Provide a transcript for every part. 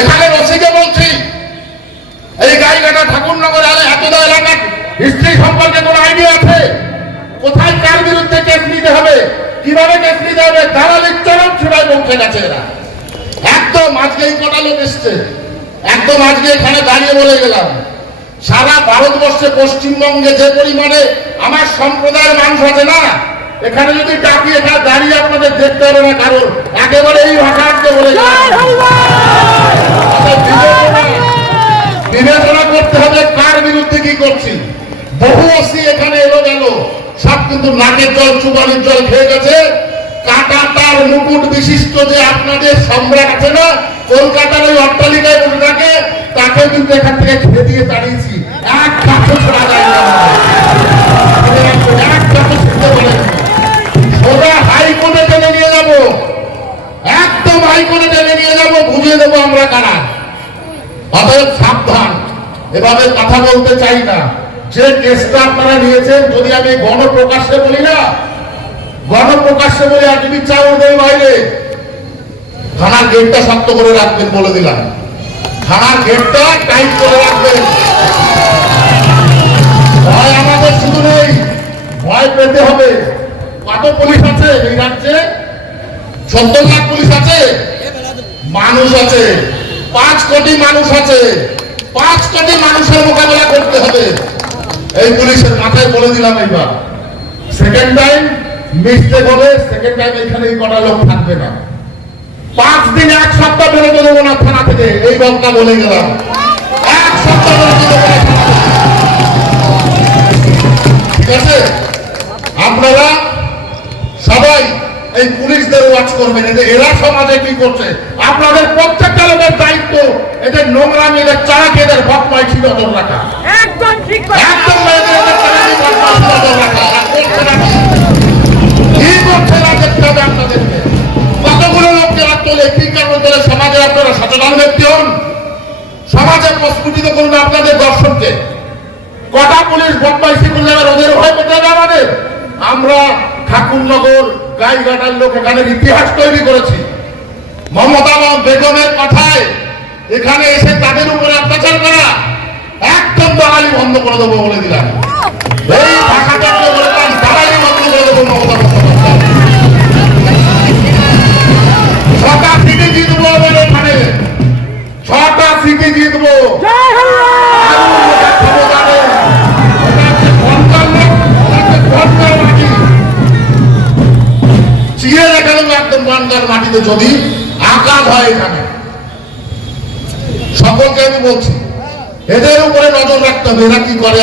এখানে রসিকে বলছি এই গাইঘাটা ঠাকুরনগর আলে এতদা এলাকার হিস্ট্রি সম্পর্কে কোনো আইডিয়া আছে? কোথায় কার বিরুদ্ধে কেস নিতে হবে? কীভাবে কেস নিতে হবে? দালালির চরম ছুড়ায় পৌঁছে গেছে এরা। একদম আজকে এই কটা লোক এসছে। একদম আজকে এখানে দাঁড়িয়ে বলে গেলাম। সারা ভারতবর্ষে পশ্চিমবঙ্গে যে পরিমাণে আমার সম্প্রদায়ের মানুষ আছে না, এখানে যদি ডাকি এখানে দাঁড়িয়ে আপনাদের দেখতে হবে না কারণ, একেবারে এই ভাষা আজকে বলে গেলাম। কি করছি। বহু অসি এখানে এলো গেল। সব কিন্তু নাকের জল চুবানির জল খেয়ে গেছে। কাটাতার মুকুট বিশিষ্ট যে আপনাদের সম্রাট আছে না, কলকাতার ওই অট্টালিকায় বসে থাকে তাকে কিন্তু এখান থেকে খেয়ে দিয়ে তাড়িয়েছি। এক কাছে ছড়া যায় একদম হাইকোর্টে টেনে নিয়ে যাব বুঝিয়ে দেবো আমরা কারা। সাবধান এভাবে কথা বলতে চাই না। যে কেসটা আপনারা নিয়েছেন, যদি আমি গণপ্রকাশ্যে বলি না, গণপ্রকাশ্যে বলি আর যদি চাও ওদের বাইরে, থানার গেটটা শক্ত করে রাখবেন বলে দিলাম। থানার গেটটা টাইট করে রাখবেন। ভয় আমাদের শুধু নেই, ভয় পেতে হবে। কত পুলিশ আছে এই রাজ্যে? সত্তর লাখ পুলিশ আছে? মানুষ আছে। পাঁচ কোটি মানুষ আছে। পাঁচ মানুষের মোকাবেলা করতে হবে। এই পুলিশের মাথায় বলে দিলাম এইবার। সেকেন্ড টাইম মিস্টেক হবে সেকেন্ড টাইম এখানে এই কটা লোক থাকবে না। পাঁচ দিন এক সপ্তাহ বেরোতে দেবো না থানা থেকে, এই বক্তা বলে গেলাম। এক সপ্তাহ বেরোতে ঠিক আছে? আপনারা সবাই এই পুলিশদের ওয়াচ করবেন এরা সমাজে কি করছে? আপনাদের প্রত্যেকটা লোকের দায়িত্ব এদের নোংরামি এদের চালাকি এদের বদমাইশি নজর রাখা একদম ঠিক একদম এদের এদের চালাকি বদমাইশি নজর রাখা এরা করছে না কি? কি করছে না দেখতে হবে আপনাদেরকে। কতগুলো লোক যারা তোলে কি কারণে তোলে সমাজে আপনারা সচেতন ব্যক্তি হন। সমাজে প্রস্ফুটিত করুন আপনাদের দর্শককে কটা পুলিশ বদমাইশি করলে এবার ওদের ভয় পেতে হবে আমাদের। আমরা ঠাকুরনগর গাইঘাটার লোক এখানে ইতিহাস তৈরি করেছি। মমতা বেগমের কথায় এখানে এসে তাদের উপরে অত্যাচার করা একদম দালালি বন্ধ করে দেবো বলে দিলাম। একদম গঙ্গার মাটিতে যদি আকাশ হয় এখানে। সকলকে আমি বলছি, এদের উপরে নজর রাখতে হবে, এরা কি করে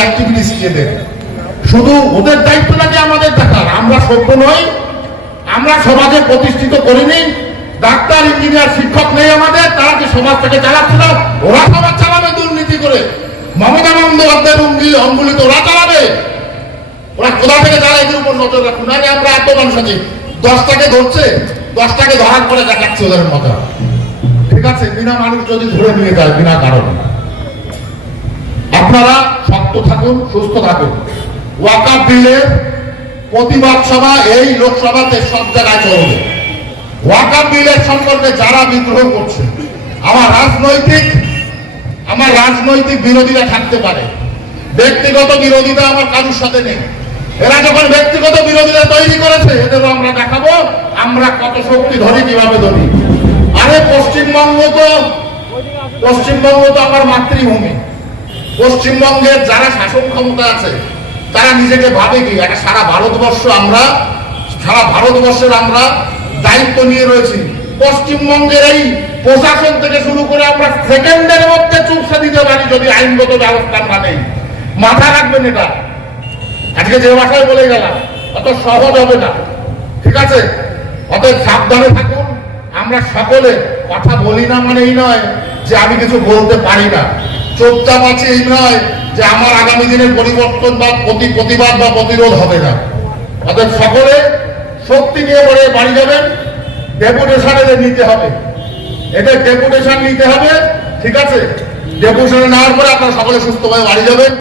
শুধু ওদের দায়িত্ব নাকি আমাদের দেখার আমরা সভ্য নই, আমরা সমাজে প্রতিষ্ঠিত করিনি, ডাক্তার, ইঞ্জিনিয়ার, শিক্ষক নেই আমাদের, তারা কি সমাজটাকে চালাচ্ছে না, ওরা সমাজ চালাবে দুর্নীতি করে। মমতা বন্দ্যোপাধ্যায়ের অঙ্গুলি অঙ্গুলি তো ওরা চালাবে। ওরা কোথা থেকে যারা এদের উপর নজর রাখুন আরে আমরা এত মানুষ আছি দশটাকে ধরছে, দশটাকে ধরার পরে দেখাচ্ছে ওদের মজা। ঠিক আছে, বিনা মানুষ যদি ধরে নিয়ে যায়, বিনা কারণে। আপনারা শক্ত থাকুন, সুস্থ থাকুন। ওয়াকার বিলের প্রতিবাদ সভা এই লোকসভাতে সব জায়গায় চলবে। ওয়াকার বিলের সম্পর্কে যারা বিদ্রোহ করছে, আমার রাজনৈতিক আমার রাজনৈতিক বিরোধীরা থাকতে পারে। ব্যক্তিগত বিরোধিতা আমার কারোর সাথে নেই। এরা যখন ব্যক্তিগত বিরোধিতা তৈরি করেছে, এদেরও আমরা দেখাবো, আমরা কত শক্তি ধরি, কীভাবে ধরি। পশ্চিমবঙ্গ তো পশ্চিমবঙ্গ তো আমার মাতৃভূমি। পশ্চিমবঙ্গের যারা শাসন ক্ষমতা আছে, তারা নিজেকে ভাবে কি? একটা সারা ভারতবর্ষ আমরা, সারা ভারতবর্ষের আমরা দায়িত্ব নিয়ে রয়েছি। পশ্চিমবঙ্গের এই প্রশাসন থেকে শুরু করে আমরা সেকেন্ডের মধ্যে চুপসে দিতে পারি যদি আইনগত ব্যবস্থা আমরা নেই। মাথা রাখবেন এটা। আজকে যে ভাষায় বলে গেলাম, অত সহজ হবে না। ঠিক আছে? অত সাবধানে থাকুন। আমরা সকলে কথা বলি না মানে এই নয় যে আমি কিছু বলতে পারি না। চুপচাপ আছে এই নয় যে আমার আগামী দিনের পরিবর্তন বা প্রতি প্রতিবাদ বা প্রতিরোধ হবে না। অতএব সকলে শক্তি নিয়ে পরে বাড়ি যাবেন ডেপুটেশন এদের নিতে হবে। এদের ডেপুটেশন নিতে হবে, ঠিক আছে? ডেপুটেশন নেওয়ার পরে আপনারা সকলে সুস্থভাবে বাড়ি যাবেন।